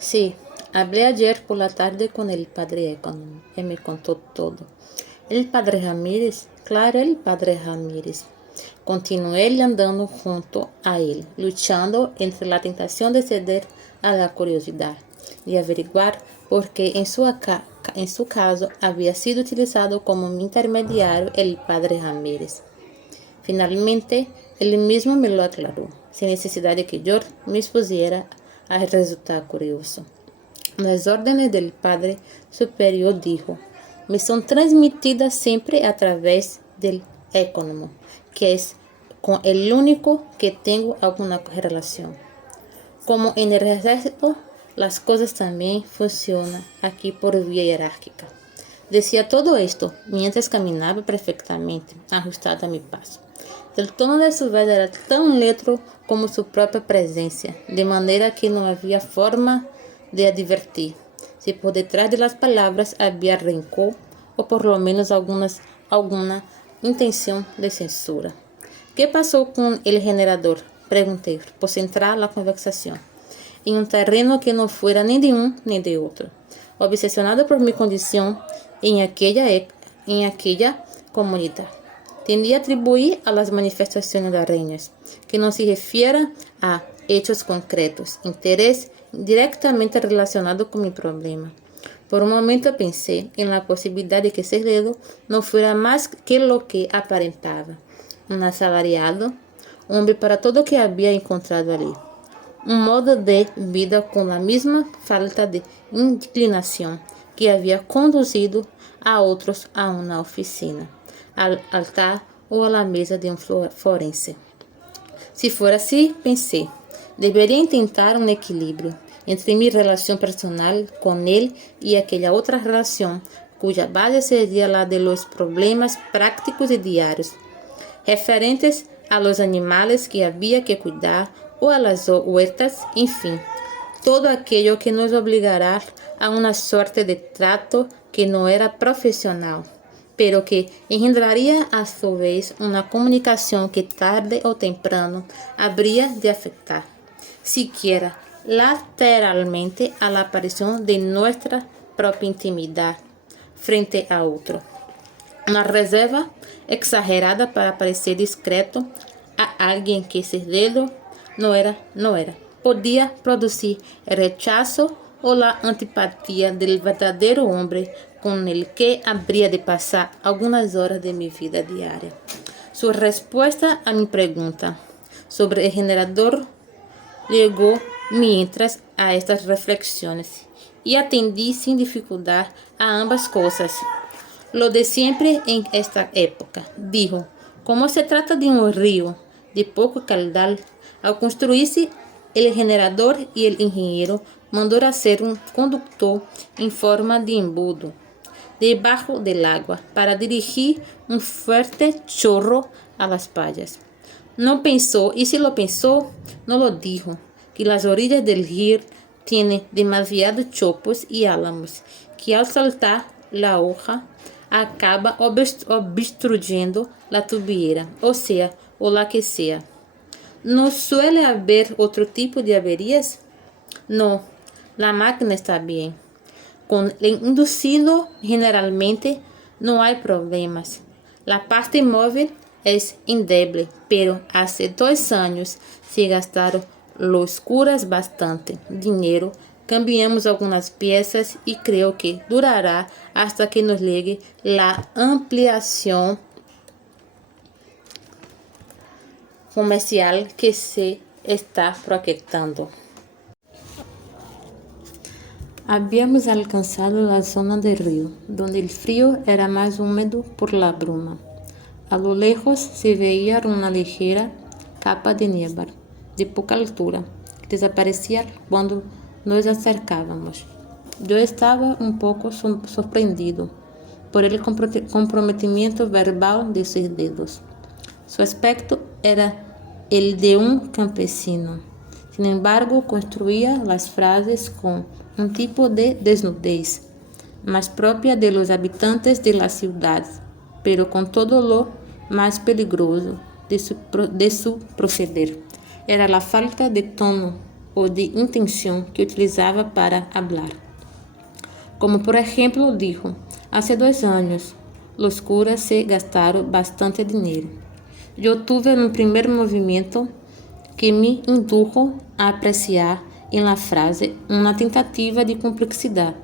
Sí, hablé ayer por la tarde con el padre Econom y me contó todo. El padre Ramírez, claro, el padre Ramírez. Continué andando junto a él, luchando entre la tentación de ceder a la curiosidad, de averiguar por qué en su caso había sido utilizado como intermediario el padre Ramírez. Finalmente, él mismo me lo aclaró, sin necesidad de que yo me expusiera a resultar curioso. Las órdenes del Padre Superior, dijo, me son transmitidas siempre a través del ecónomo, que es con el único que tengo alguna relación. Como en el ejército, las cosas también funcionan aquí por vía jerárquica. Decía todo esto mientras caminaba perfectamente ajustado a mi paso. El tono de su voz era tan neutro como su propia presencia, de manera que no había forma de advertir si por detrás de las palabras había rencor o por lo menos alguna intención de censura. ¿Qué pasó con el generador? Pregunté, por centrar la conversación en un terreno que no fuera ni de un ni de otro. Obsesionado por mi condición en aquella comunidad, tendía a atribuir a las manifestaciones dareñas que no se refieran a hechos concretos, interés directamente relacionado con mi problema. Por un momento pensé en la posibilidad de que ese dedo no fuera más que lo que aparentaba, un asalariado, hombre para todo que había encontrado allí, un modo de vida con la misma falta de inclinación que había conducido a otros a una oficina, al altar o a la mesa de un forense. Si fuera así, pensé, debería intentar un equilibrio entre mi relación personal con él y aquella otra relación cuya base sería la de los problemas prácticos y diarios, referentes a los animales que había que cuidar o a las huertas, en fin, todo aquello que nos obligará a una suerte de trato que no era profesional, pero que engendraría a su vez una comunicación que tarde o temprano habría de afectar, siquiera lateralmente, a la aparición de nuestra propia intimidad frente a otro. Una reserva exagerada para parecer discreto a alguien que ese dedo no era. Podía producir el rechazo o la antipatía del verdadero hombre con el que habría de pasar algunas horas de mi vida diaria. Su respuesta a mi pregunta sobre el generador llegó mientras a estas reflexiones y atendí sin dificultad a ambas cosas. Lo de siempre en esta época, dijo, como se trata de un río de poco caudal, al construirse el generador y el ingeniero mandó hacer un conductor en forma de embudo debajo del agua para dirigir un fuerte chorro a las playas. No pensó, y si lo pensó, no lo dijo, que las orillas del río tienen demasiados chopos y álamos, que al saltar la hoja acaba obstruyendo la tubería, o la que sea. ¿No suele haber otro tipo de averías? No, la máquina está bien. Con el inducido generalmente no hay problemas. La parte móvil es endeble, pero hace 2 años se gastaron los curas bastante dinero. Cambiamos algunas piezas y creo que durará hasta que nos llegue la ampliación comercial que se está proyectando. Habíamos alcanzado la zona del río, donde el frío era más húmedo por la bruma. A lo lejos se veía una ligera capa de niebla, de poca altura, que desaparecía cuando nos acercábamos. Yo estaba un poco sorprendido por el comprometimiento verbal de sus dedos. Su aspecto era el de un campesino. Sin embargo, construía las frases con un tipo de desnudez más propia de los habitantes de la ciudad, pero con todo lo más peligroso de su proceder era la falta de tono o de intención que utilizaba para hablar. Como por ejemplo dijo, hace 2 años los curas se gastaron bastante dinero. Yo tuve un primer movimiento que me indujo a apreciar en la frase una tentativa de complexidad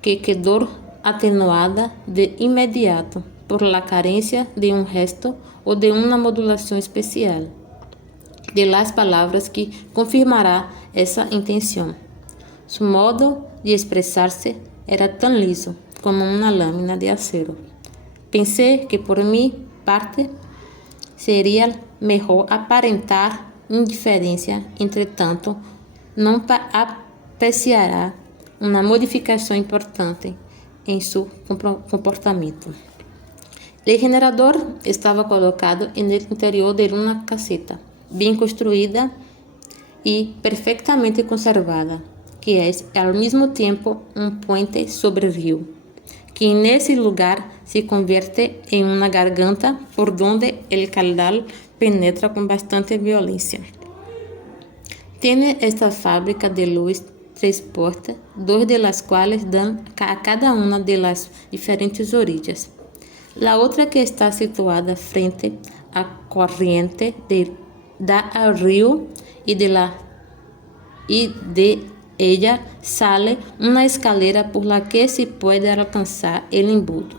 que quedó atenuada de inmediato por la carencia de un gesto o de una modulación especial de las palabras que confirmará esa intención. Su modo de expresarse era tan liso como una lámina de acero. Pensé que por mi parte sería mejor aparentar indiferencia, entretanto, não apreciará uma modificação importante em seu comportamento. O generador estava colocado no interior de uma caseta, bem construída e perfeitamente conservada, que é ao mesmo tempo um puente sobre o rio, que nesse lugar se convierte em uma garganta por donde el caudal penetra com bastante violência. Tiene esta fábrica de luz 3 puertas, 2 de las cuales dan a cada una de las diferentes orillas. La otra que está situada frente a corriente da al río y de ella sale una escalera por la que se puede alcanzar el embudo,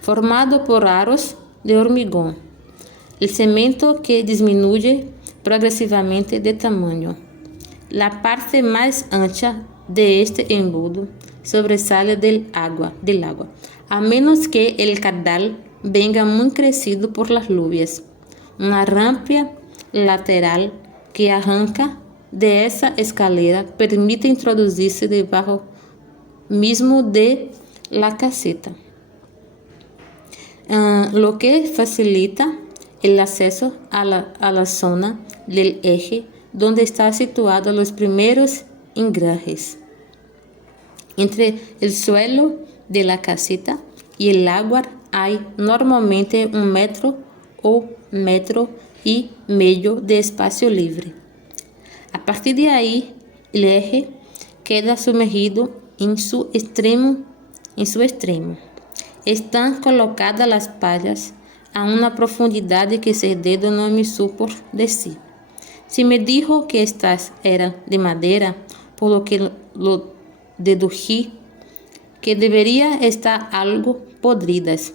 formado por aros de hormigón. El cemento que disminuye progresivamente de tamaño. La parte más ancha de este embudo sobresale del agua, a menos que el caudal venga muy crecido por las lluvias. Una rampa lateral que arranca de esa escalera permite introducirse debajo mismo de la caseta, lo que facilita el acceso a la zona del eje donde están situados los primeros engrajes. Entre el suelo de la caseta y el agua hay normalmente 1 metro o 1,5 metros de espacio libre. A partir de ahí, el eje queda sumergido en su extremo. Están colocadas las pallas a una profundidad que ese dedo no me supo decir. Se me dijo que estas eran de madera, por lo que lo dedují que debería estar algo podridas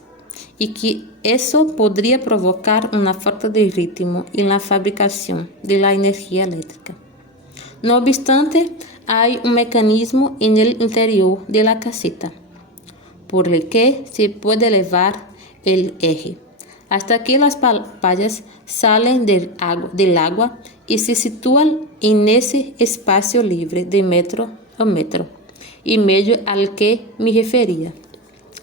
y que eso podría provocar una falta de ritmo en la fabricación de la energía eléctrica. No obstante, hay un mecanismo en el interior de la caseta, por el que se puede elevar el eje hasta que las pallas salen del agua y se sitúan en ese espacio libre de 1 metro a 1,5 metros al que me refería.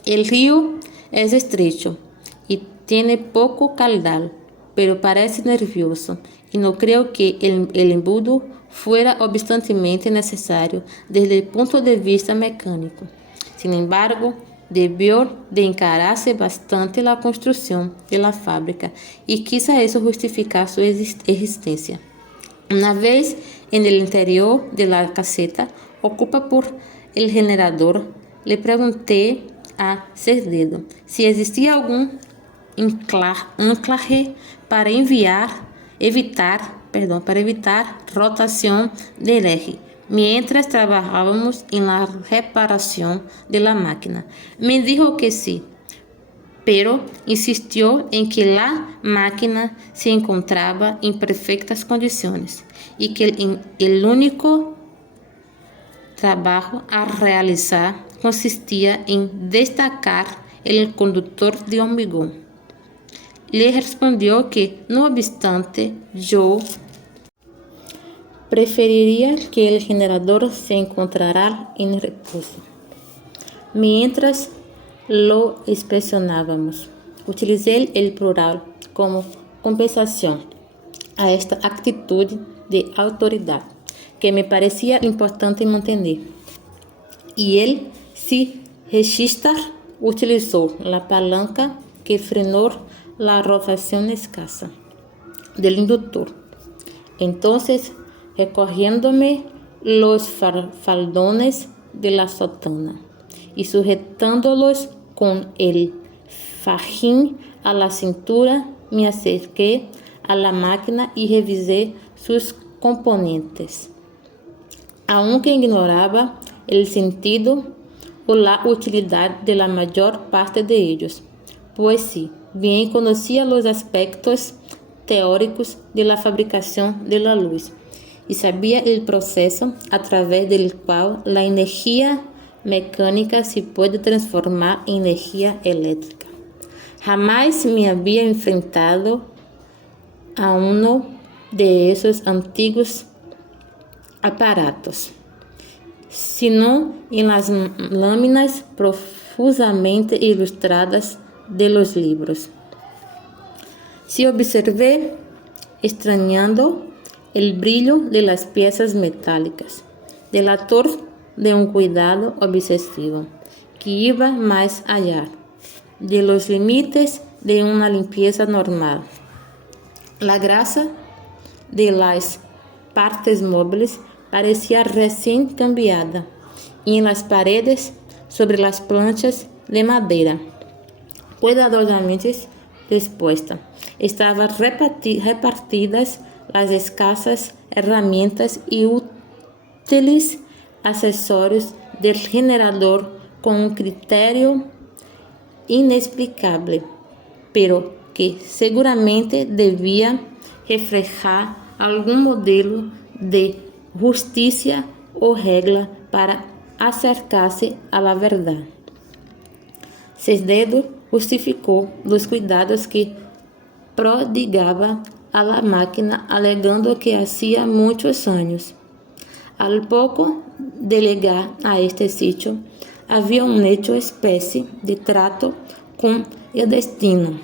El río es estrecho y tiene poco caudal, pero parece nervioso y no creo que el embudo fuera obstantemente necesario desde el punto de vista mecánico. Sin embargo, debió de encararse bastante la construcción de la fábrica y quizá eso justificar su existencia. Una vez en el interior de la caseta, ocupada por el generador, le pregunté a Cerdedo si existía algún anclaje para evitar rotación del eje mientras trabajábamos en la reparación de la máquina. Me dijo que sí, pero insistió en que la máquina se encontraba en perfectas condiciones y que el único trabajo a realizar consistía en destacar el conductor de hormigón. Le respondió que, no obstante, yo preferiría que el generador se encontrara en reposo. Mientras lo inspeccionábamos, utilicé el plural como compensación a esta actitud de autoridad que me parecía importante mantener. Y él, sin resistir, utilizó la palanca que frenó la rotación escasa del inductor. Entonces recorriéndome los faldones de la sotana y sujetándolos con el fajín a la cintura, me acerqué a la máquina y revisé sus componentes. Aunque ignoraba el sentido o la utilidad de la mayor parte de ellos, pues sí, bien conocía los aspectos teóricos de la fabricación de la luz y sabía el proceso a través del cual la energía mecánica se puede transformar en energía eléctrica. Jamás me había enfrentado a uno de esos antiguos aparatos, sino en las láminas profusamente ilustradas de los libros. Sí observé, extrañando, el brillo de las piezas metálicas, delator de un cuidado obsesivo que iba más allá de los límites de una limpieza normal. La grasa de las partes móviles parecía recién cambiada y en las paredes, sobre las planchas de madera, cuidadosamente dispuesta, estaban repartidas las escasas herramientas y útiles accesorios del generador con un criterio inexplicable, pero que seguramente debía reflejar algún modelo de justicia o regla para acercarse a la verdad. Sesdedo justificó los cuidados que prodigaba a la máquina, alegando que hacía muchos años. Al poco de llegar a este sitio, había un hecho especie de trato con el destino,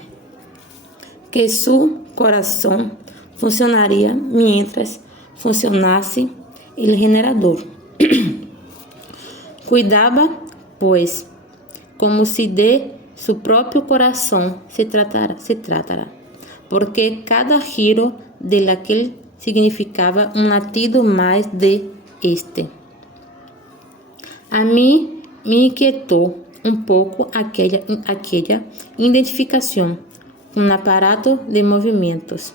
que su corazón funcionaría mientras funcionase el generador. Cuidaba, pues, como si de su propio corazón se tratara, porque cada giro de aquel significaba un latido más de este. A mí me inquietó un poco aquella identificación con un aparato de movimientos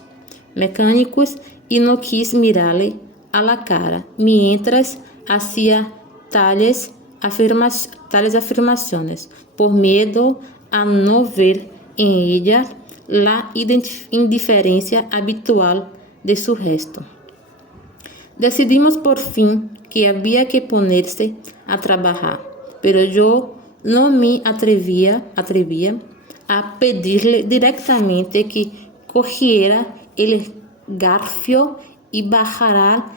mecánicos y no quise mirarle a la cara mientras hacía tales afirmaciones, por miedo a no ver en ella la indiferencia habitual de su gesto. Decidimos por fin que había que ponerse a trabajar, pero yo no me atrevía a pedirle directamente que cogiera el garfio y bajara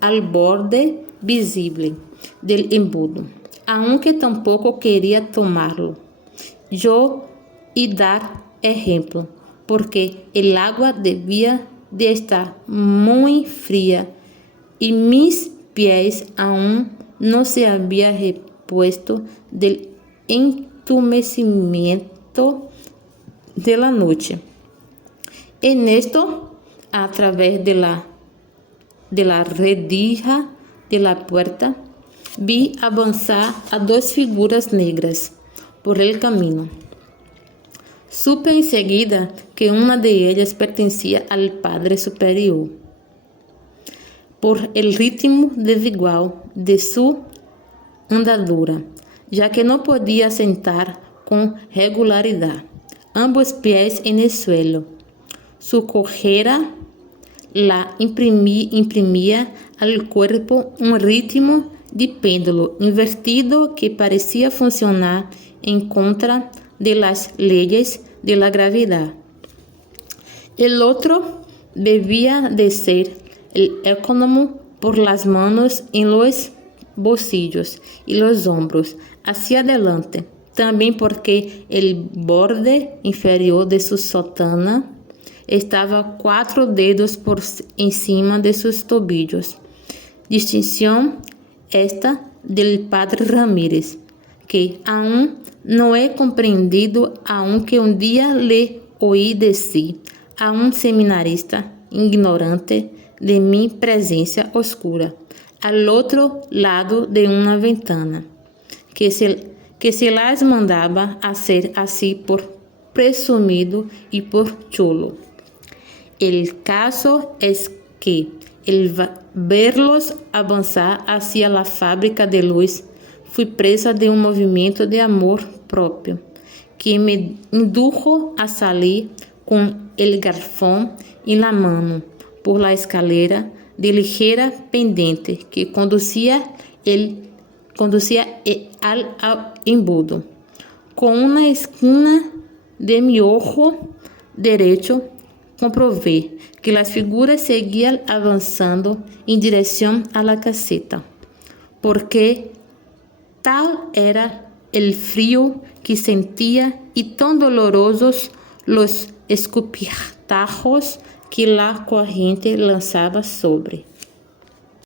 al borde visible del embudo, aunque tampoco quería tomarlo yo y dar ejemplo, porque el agua debía de estar muy fría y mis pies aún no se habían repuesto del entumecimiento de la noche. En esto, a través de la rendija de la puerta, vi avanzar a dos figuras negras por el camino. Supe enseguida que una de ellas pertenecía al Padre Superior, por el ritmo desigual de su andadura, ya que no podía sentar con regularidad ambos pies en el suelo. Su cojera la imprimía al cuerpo un ritmo de péndulo invertido que parecía funcionar en contra de las leyes de la gravedad. El otro debía de ser el económico por las manos en los bolsillos y los hombros hacia adelante, también porque el borde inferior de su sotana estaba 4 dedos por encima de sus tobillos. Distinción esta del Padre Ramírez, que aún no he comprendido, aunque un día le oí decir a un seminarista ignorante de mi presencia oscura, al otro lado de una ventana, que se las mandaba hacer así por presumido y por chulo. El caso es que el verlos avanzar hacia la fábrica de luz, fui presa de un movimiento de amor propio, que me indujo a salir con el garfón en la mano por la escalera de ligera pendiente que conducía al embudo. Con una esquina de mi ojo derecho comprobé que las figuras seguían avanzando en dirección a la caseta, porque tal era el frío que sentía y tan dolorosos los escupitajos que la corriente lanzaba sobre.